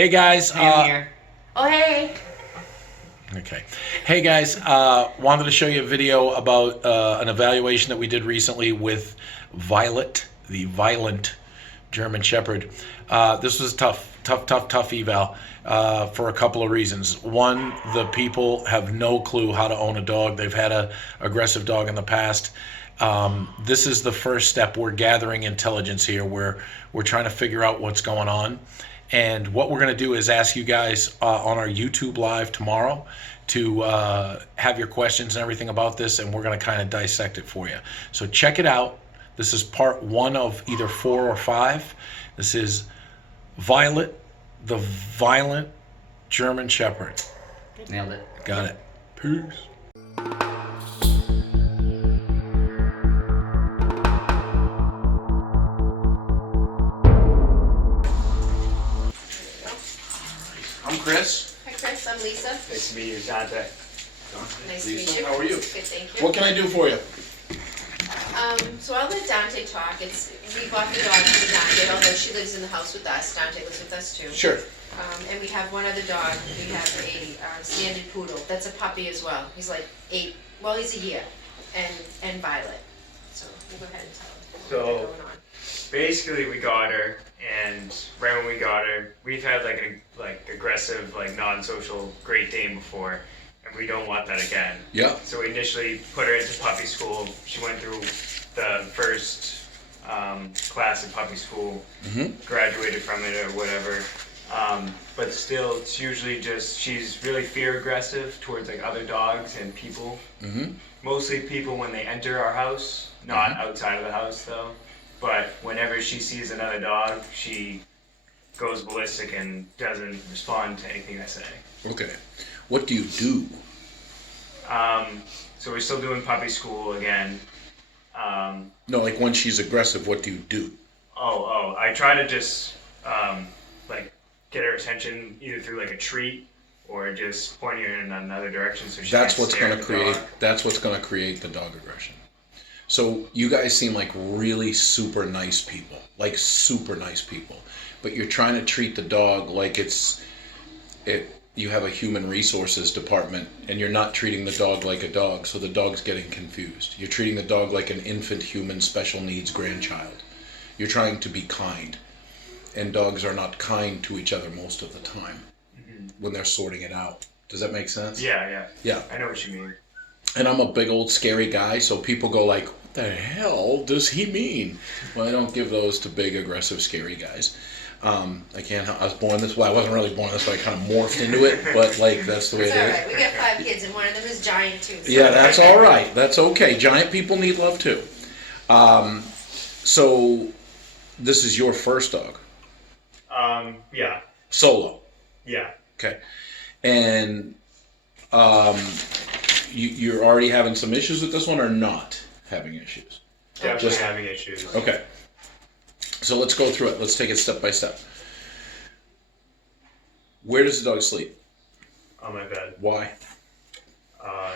Hey guys. I'm here. Oh, hey. Okay. Hey guys, wanted to show you a video about an evaluation that we did recently with Violet, the violent German Shepherd. This was tough eval for a couple of reasons. One, the people have no clue how to own a dog. They've had a aggressive dog in the past. This is the first step. We're gathering intelligence here. We're trying to figure out what's going on. And what we're going to do is ask you guys on our YouTube live tomorrow to have your questions and everything about this, and we're going to kind of dissect it for you. So check it out. This is part 1 of either 4 or 5. This is Violet, the violent German Shepherd. Nailed it. Got it. Peace. I'm Chris. Hi, Chris. I'm Lisa. Nice to meet you, Dante. Nice Lisa, to meet you. how are you? Good, thank you. What can I do for you? So I'll let Dante talk. We bought the dog for Dante, although she lives in the house with us. Dante lives with us too. Sure. And we have one other dog. We have a standard poodle. That's a puppy as well. He's like 8. Well, he's a year. And Violet. So we'll go ahead and tell them what's going on. Basically, we got her, and right when we got her, we've had like aggressive, like non-social Great Dane before, and we don't want that again. Yeah. So we initially put her into puppy school. She went through the first class of puppy school, graduated from it or whatever. But still, it's usually just she's really fear aggressive towards like other dogs and people. Mostly people when they enter our house, not outside of the house though. But whenever she sees another dog, she goes ballistic and doesn't respond to anything I say. Okay. What do you do? So we're still doing puppy school again. No, like when she's aggressive, what do you do? I try to just like get her attention either through like a treat or just pointing her in another direction so she That's can't what's stare going at to the create. dog. That's what's going to create the dog aggression. So you guys seem like really super nice people, like super nice people, but you're trying to treat the dog like you have a human resources department, and you're not treating the dog like a dog, so the dog's getting confused. You're treating the dog like an infant human special needs grandchild. You're trying to be kind, and dogs are not kind to each other most of the time when they're sorting it out. Does that make sense? Yeah. Yeah. I know what you mean. And I'm a big old scary guy, so people go like, what the hell does he mean? Well, I don't give those to big, aggressive, scary guys. I can't help, I was born this way. I wasn't really born this way. I kind of morphed into it, but like that's the way It's it all is. right. We got 5 kids, and one of them is giant too. So. Yeah, that's all right. That's okay. Giant people need love too. So this is your first dog? Yeah. Solo? Yeah. Okay. And you're already having some issues with this one or not having issues? Definitely Just- having issues. Okay. So let's go through it. Let's take it step by step. Where does the dog sleep? On my bed. Why? Uh,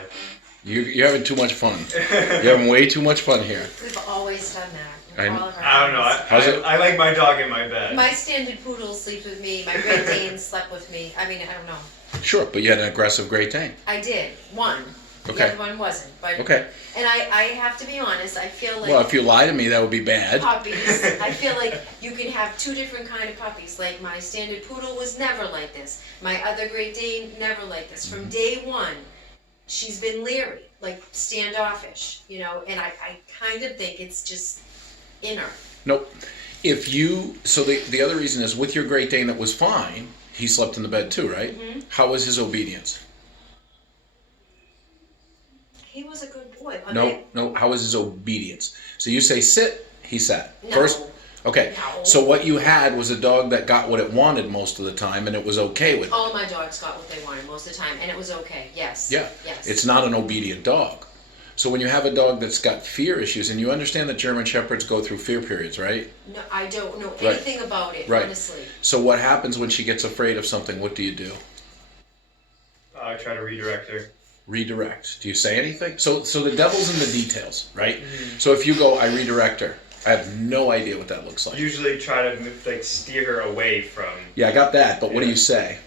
You're having too much fun. You're having way too much fun here. We've always done that. I- with all of our I don't know. dogs. How's it? I like my dog in my bed. My standard poodle sleeps with me. My Great Dane slept with me. I mean, I don't know. Sure, but you had an aggressive Great Dane. I did. One. Okay. The other one wasn't. But Okay. And I have to be honest. I feel like Well, if you lie to me, that would be bad. puppies. I feel like you can have 2 different kind of puppies. Like my standard poodle was never like this. My other Great Dane never like this. From day one, she's been leery, like standoffish. You know, and I kind of think it's just in her. Nope. So the other reason is with your Great Dane that was fine, he slept in the bed too, right? How was his obedience? He was a good boy. No. How was his obedience? So you say sit, he sat. No. First, okay. No. So what you had was a dog that got what it wanted most of the time, and it was okay with it. All my dogs got what they wanted most of the time, and it was okay. Yes. Yeah. Yes. It's not an obedient dog. So when you have a dog that's got fear issues, and you understand that German Shepherds go through fear periods, right? No, I don't know Right. anything about it, Right. honestly. So what happens when she gets afraid of something? What do you do? I try to redirect her. Redirect. Do you say anything? So the devil's in the details, right? So if you go, I redirect her. I have no idea what that looks like. Usually try to like steer her away from Yeah, I got that, but what do Yeah. you say?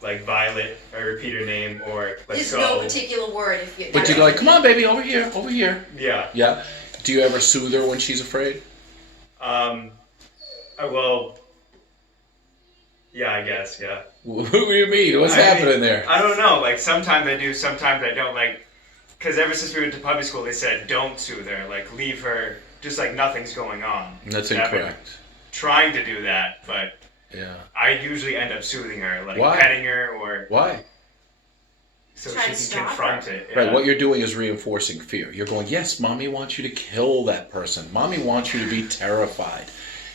like Violet, or repeat her name, or let's There's go. no particular word if you. But you go like, come on, baby, over here, over here. Yeah. Yeah. Do you ever soothe her when she's afraid? Well. Yeah, I guess. Yeah. What do you mean? What's I mean, happening there? I don't know. Like sometimes I do, sometimes I don't. Like, because ever since we went to puppy school, they said don't soothe her. Like leave her just like nothing's going on. That's And I've been incorrect. Trying to do that, but Yeah. I usually end up soothing her, like Why? petting her, or Why? so Try she to can stop confront her. it. Right, yeah. what you're doing is reinforcing fear. You're going, yes, mommy wants you to kill that person. Mommy wants you to be terrified.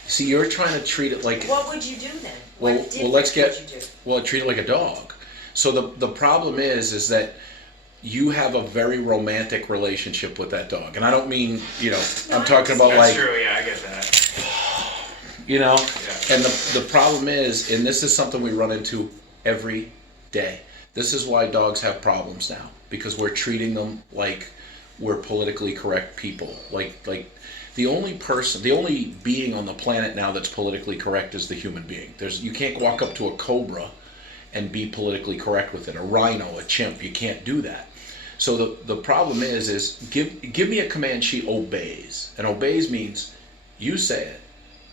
See, you're trying to treat it like, What would you do then? Well- What well, let's difference get- would you do? well, treat it like a dog. So the problem is that you have a very romantic relationship with that dog. And I don't mean, I'm talking about That's like, true. Yeah, I get that. Yeah. Yeah. And the problem is, and this is something we run into every day. This is why dogs have problems now, because we're treating them like we're politically correct people. Like the only being on the planet now that's politically correct is the human being. You can't walk up to a cobra and be politically correct with it. A rhino, a chimp, you can't do that. So the problem is give me a command she obeys. And obeys means you say it.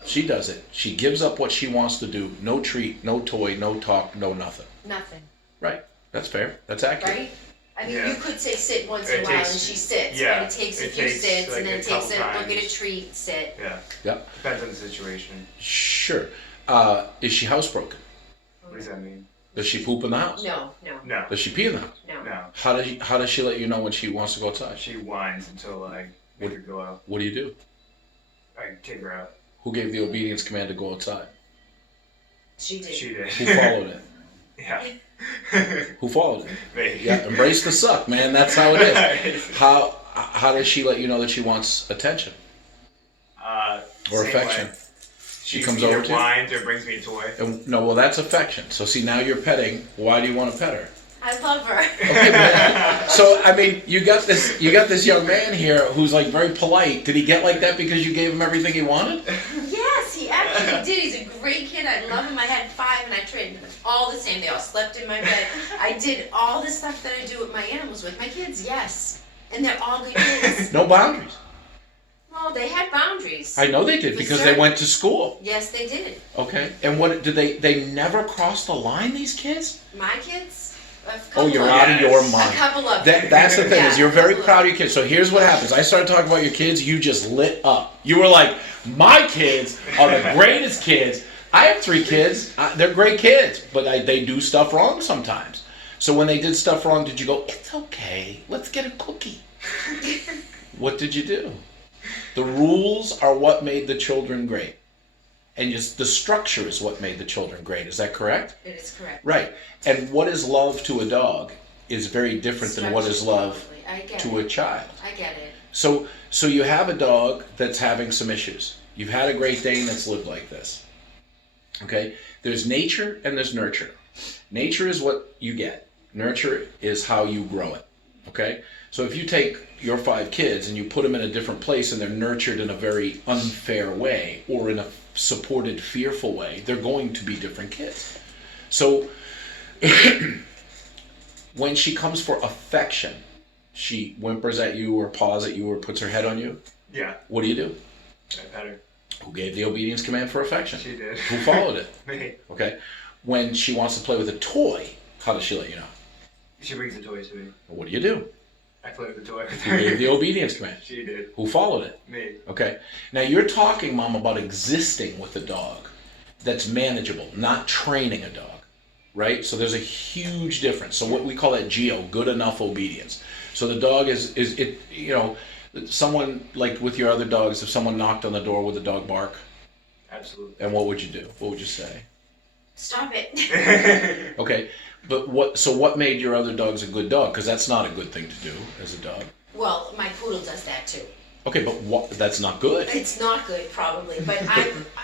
She does it. She gives up what she wants to do. No treat, no toy, no talk, no nothing. Nothing, Right. That's fair. That's accurate. right? I mean, Yeah. you could say sit once in It a while takes- and she sits, yeah, but it takes a it few takes, sits like, and then a it takes a couple look at a times. treat, sit. Yeah. Yep. Depends on the situation. Sure. Is she housebroken? What does that mean? Does she poop in the house? No, no, No. Does she pee in the house? no. No. How does she let you know when she wants to go outside? She whines until I make her go out. What do you do? I take her out. Who gave the obedience command to go outside? She did. She did. Who followed it? Yeah. Who followed it? Me. Yeah, embrace the suck, man. That's how it is. How does she let you know that she wants attention or Same affection? way. She She comes either over to you? whines or brings me a toy. And, no, well, that's affection. So see, now you're petting. Why do you want to pet her? I love her. Okay, man. So I mean, you got this young man here who's like very polite. Did he get like that because you gave him everything he wanted? Yes, he actually did. He's a great kid. I love him. I had 5 and I trained them all the same. They all slept in my bed. I did all the stuff that I do with my animals with my kids, yes. And they're all good kids. No boundaries. Well, they had boundaries. I know they did For because they certain- went to school. Yes, they did. Okay. And what did they never crossed the line? These kids? My kids? A Oh, couple you're of out them. of your Yes. mind. A couple of them. That's the thing Yeah, is you're very couple of proud of them. your kids. So here's what happens. I started talking about your kids. You just lit up. You were like, my kids are the greatest kids. I have 3 kids. They're great kids, but they do stuff wrong sometimes. So when they did stuff wrong, did you go, it's okay, let's get a cookie? What did you do? The rules are what made the children great. And just the structure is what made the children great. Is that correct? It is correct. Right. And what is love to a dog is very different than what is love Structured properly. I get to it. a child. I get it. So you have a dog that's having some issues. You've had a Great Dane that's lived like this. Okay? There's nature and there's nurture. Nature is what you get. Nurture is how you grow it. Okay? So if you take your 5 kids and you put them in a different place and they're nurtured in a very unfair way or in a supported, fearful way, they're going to be different kids. So when she comes for affection, she whimpers at you or paws at you or puts her head on you, Yeah. what do you do? I pet her. Who gave the obedience command for affection? She did. Who followed it? Me. Okay. When she wants to play with a toy, how does she let you know? She brings the toy to me. What do you do? I play with the toy with Who gave her. the obedience command? She did. Who followed it? Me. Okay. Now you're talking, Mom, about existing with a dog that's manageable, not training a dog, right? So there's a huge difference. So what we call that GEO, good enough obedience. So the dog is it, someone like with your other dogs, if someone knocked on the door, would the dog bark? Absolutely. And what would you do? What would you say? Stop it. Okay. But what made your other dogs a good dog? Because that's not a good thing to do as a dog. Well, my poodle does that too. Okay, but that's not good. It's not good, probably, but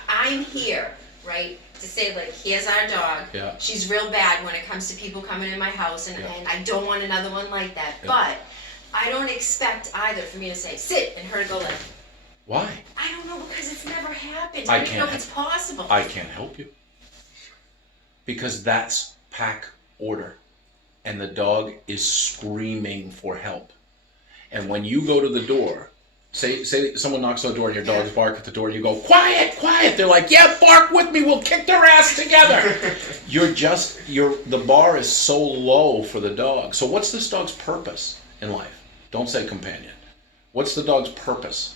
I'm here, right, to say like, here's our dog. Yeah. She's real bad when it comes to people coming in my house, and, Yeah. and I don't want another one like that. Yeah. But I don't expect either for me to say sit and her to go like, Why? I don't know, because it's never happened. I I don't know can't if it's possible. I can't help you. Because that's pack order. And the dog is screaming for help. And when you go to the door, say someone knocks on the door and your dogs Yeah. bark at the door and you go, quiet, quiet. They're like, yeah, bark with me. We'll kick their ass together. The bar is so low for the dog. So what's this dog's purpose in life? Don't say companion. What's the dog's purpose?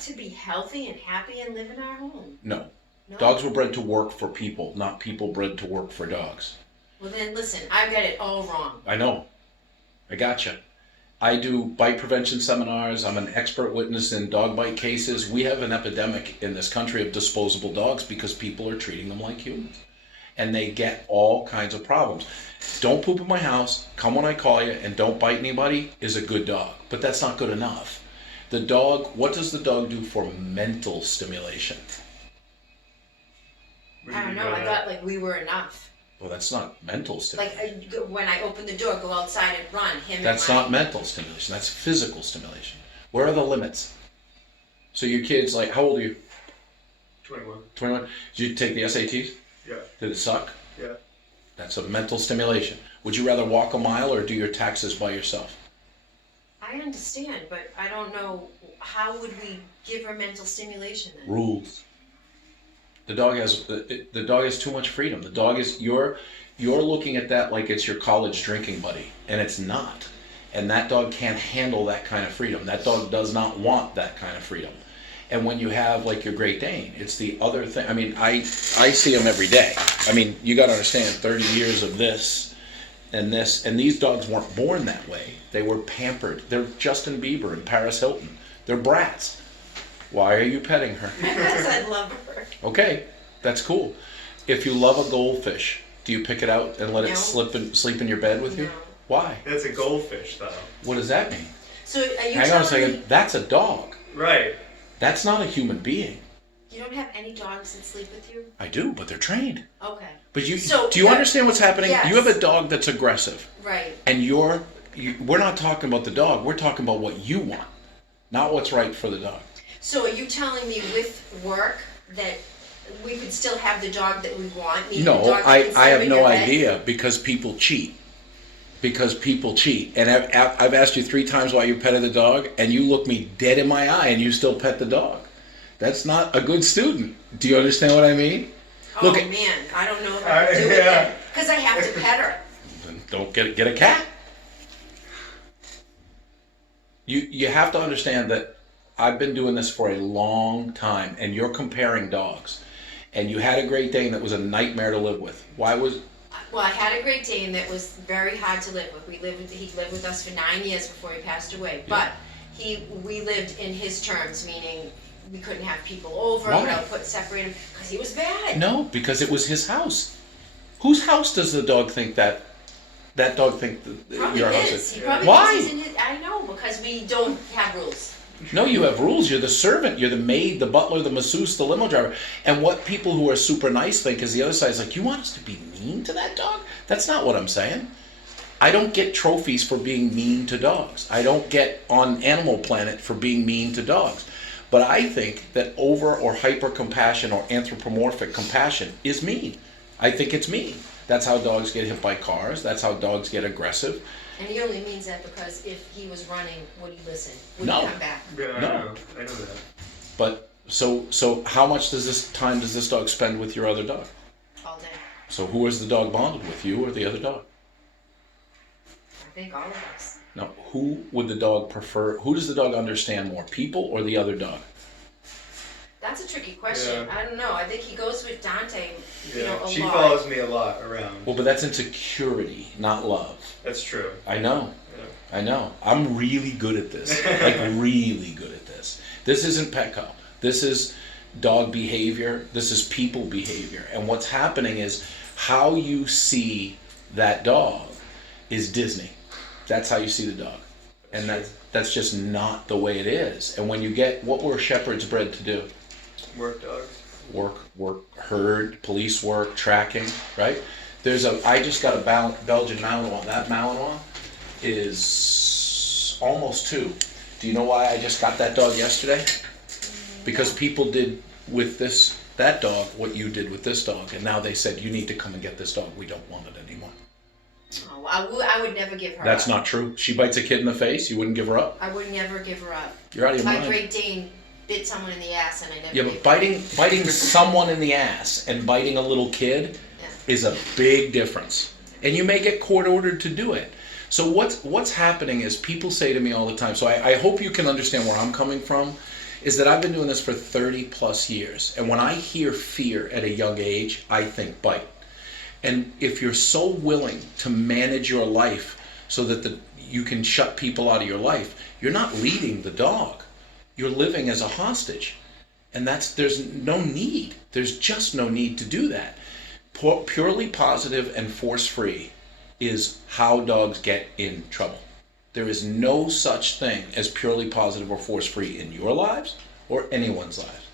To be healthy and happy and live in our home. No. No? Dogs were bred to work for people, not people bred to work for dogs. Well then, listen, I've got it all wrong. I know. I gotcha. I do bite prevention seminars. I'm an expert witness in dog bite cases. We have an epidemic in this country of disposable dogs because people are treating them like humans. And they get all kinds of problems. Don't poop in my house, come when I call you, and don't bite anybody is a good dog. But that's not good enough. The dog, what does the dog do for mental stimulation? I don't know, I thought like we were enough. Well, that's not mental stimulation. Like when I open the door, go outside and run, him That's and not mental stimulation. That's physical stimulation. Where are the limits? So your kid's like, how old are you? 21. 21? Did you take the SATs? Yeah. Did it suck? Yeah. That's a mental stimulation. Would you rather walk a mile or do your taxes by yourself? I understand, but I don't know, how would we give her mental stimulation then? Rules. The dog has too much freedom. The dog is you're looking at that like it's your college drinking buddy, and it's not. And that dog can't handle that kind of freedom. That dog does not want that kind of freedom. And when you have like your Great Dane, it's the other thing. I mean, I see them every day. I mean, you got to understand, 30 years of this, and these dogs weren't born that way. They were pampered. They're Justin Bieber and Paris Hilton. They're brats. Why are you petting her? Because I love her. Okay, that's cool. If you love a goldfish, do you pick it out and let No. it sleep in your bed with you? No. Why? That's a goldfish, though. What does that mean? So are you Hang on a telling me second. That's a dog. Right. That's not a human being. you don't have any dogs that sleep with you? I do, but they're trained. Okay. But So do you understand what's happening? Yes. You have a dog that's aggressive, Right. and we're not talking about the dog. We're talking about what you want, not what's right for the dog. So are you telling me with work that we could still have the dog that we want? meaning the No, dog that I can sleep have in no your bed? idea because people cheat. Because people cheat. And I've asked you 3 times why you petted the dog, and you look me dead in my eye and you still pet the dog. That's not a good student. Do you understand what I mean? Oh Look at- man, I don't know if I can do it yeah. then. Because I have to pet her. Then don't get a cat. You have to understand that I've been doing this for a long time, and you're comparing dogs. And you had a Great Dane that was a nightmare to live with. Why was... Well, I had a Great Dane that was very hard to live with. He lived with us for 9 years before he passed away. But we lived in his terms, meaning we couldn't have people over. Why? Separate him because he was bad. No, because it was his house. Whose house does the dog think that dog think Probably your house his. is? He probably Why? thinks he's in his. I know because we don't have rules. No, you have rules. You're the servant. You're the maid, the butler, the masseuse, the limo driver. And what people who are super nice think is the other side is like, you want us to be mean to that dog? That's not what I'm saying. I don't get trophies for being mean to dogs. I don't get on Animal Planet for being mean to dogs. But I think that over or hyper compassion or anthropomorphic compassion is mean. I think it's mean. That's how dogs get hit by cars. That's how dogs get aggressive. And he only means that because if he was running, would he listen? Would No. he come back? Yeah, No. I know that. But so how much does this dog spend with your other dog? All day. So who is the dog bonded with, you or the other dog? I think all of us. Now, who would the dog prefer? Who does the dog understand more, people or the other dog? That's a tricky question. Yeah. I don't know. I think he goes with Dante, you know, a she lot. follows me a lot around. Well, but that's insecurity, not love. That's true. I know. Yeah. I know. I'm really good at this. Like, really good at this. This isn't Petco. This is dog behavior. This is people behavior. And what's happening is how you see that dog is Disney. That's how you see the dog. And that's just not the way it is. And when you get, what were shepherds bred to do? Work dogs. Work, herd, police work, tracking, right? I just got a Belgian Malinois. That Malinois is almost 2. Do you know why I just got that dog yesterday? Because people did with that dog what you did with this dog, and now they said, you need to come and get this dog. We don't want it anymore. Oh, I would never give her That's up. not true. She bites a kid in the face, you wouldn't give her up? I would never give her up. You're out of your My mind. Great Dane bit someone in the ass and I never Yeah, gave but her up. biting someone in the ass and biting a little kid Yeah. is a big difference. And you may get court ordered to do it. So what's happening is people say to me all the time, so I hope you can understand where I'm coming from, is that I've been doing this for 30 plus years. And when I hear fear at a young age, I think bite. And if you're so willing to manage your life so that you can shut people out of your life, you're not leading the dog. You're living as a hostage. And there's no need. There's just no need to do that. Purely positive and force-free is how dogs get in trouble. There is no such thing as purely positive or force-free in your lives or anyone's lives.